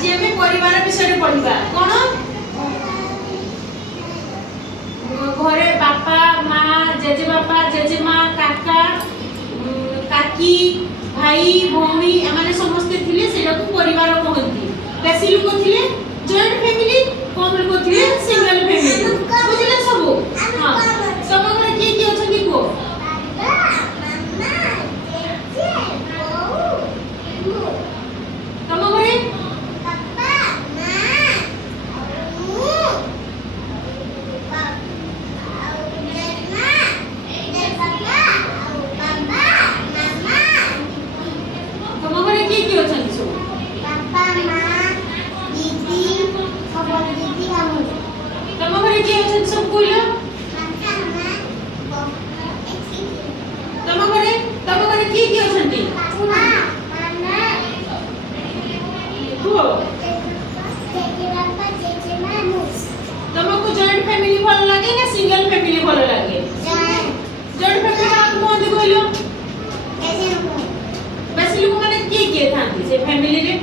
आज आम परिवार विषय पढ़ा कौन घरे बापा माँ जेजे बापा जेजे माँ काका काकी भाई भौणी एमाने समस्ते थिले सेटा को परिवार कहंती। बेसी लोक थिले जॉइंट फैमिली कम लोक थिले सिंगल फैमिली बुझले सब। हां सब घरे की अछंती को तम घरे पापा मां तुमको जॉइंट फैमिली भल लगे ना सिंगल फैमिली भल लगे? जॉइंट फैमिली का कोन कहलो बेसी लोक माने के थांती से फैमिली रे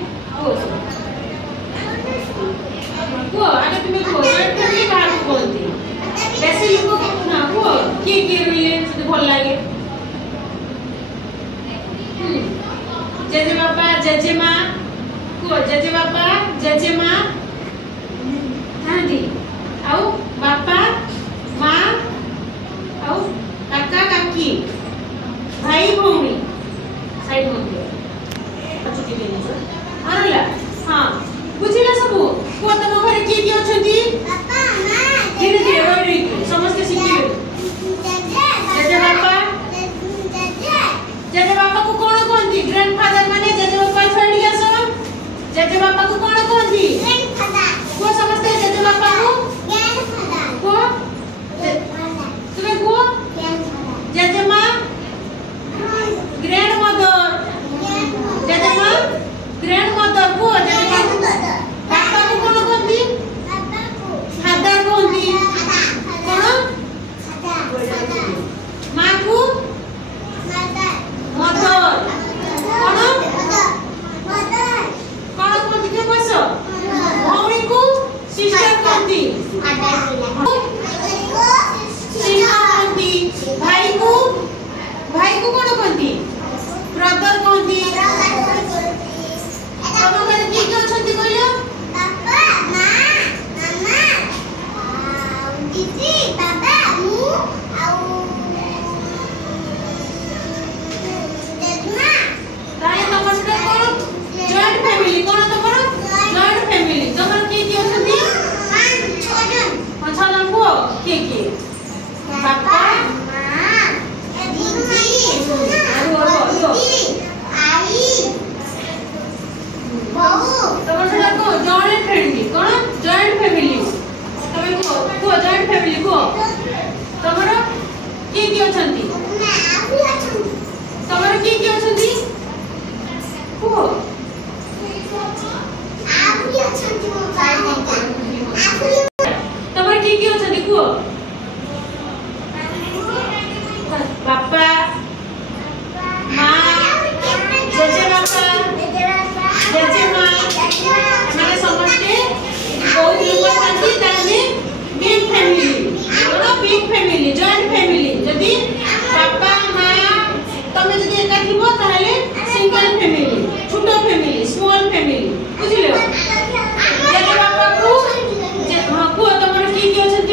को आगे तुम्हें को जॉइंट फैमिली का कोनती बेसी लोक ना को के रोइले से भल लागे? जेजे बापा जेजे माँ को जेजे बापा जेजे माँ थांती आउ बापा माँ आउ काका काकी भाई भौणी साइड मते छुट्टी देनी छ आरला। हां बुझिला सब को तम घरे की अछंती पापा माँ धीरे धीरे ओरी समस्त सिखियो जेजे बापा को कोन कोनती ग्रैंडफादर माने जेजे बापा छोड़ी आसो जेजे बापा को कोन कोनती ग्रैंडफादर को समझते जेजे बापा को ग्रैंडफादर को तुम्हें को जेजे माँ ग्रैंडमदर जेजे माँ ग्रैंडमदर को जेजे पापा को कोन कोनती फादर कोनती कोन माँ को मदर कोन कोन कोनती के बस भौणी को सिस्टर कोनती भाई को कोन कोनती ब्रदर कोनती। तम घरे की अछंती कहलियो पापा माँ मामा दीदी बाबा मु आउ देदमा ताले तमर से कोन जॉइंट फैमिली कोन तमर जॉइंट फैमिली तमर की अछंती 5 जन को के पापा माँ दीदी आई बहू तमर से को जॉइंट फैमिली कोन जॉइंट फैमिली तमे को जॉइंट फैमिली को तमर की अछंती तमर की अछंती को आपकी अछंती को तमर की अछंती को पापा माँ जेजे बापा जेजे माँ माने समझते बहुत लोग थांती ताने बिग फैमिली कोनो बिग फैमिली जॉइंट फैमिली जदी पापा माँ तमे जदी एका थिबो ताले सिंगल फैमिली छोटो फैमिली स्मॉल फैमिली बुझिलो जेजे बापा को जे हां को तमर की अछंती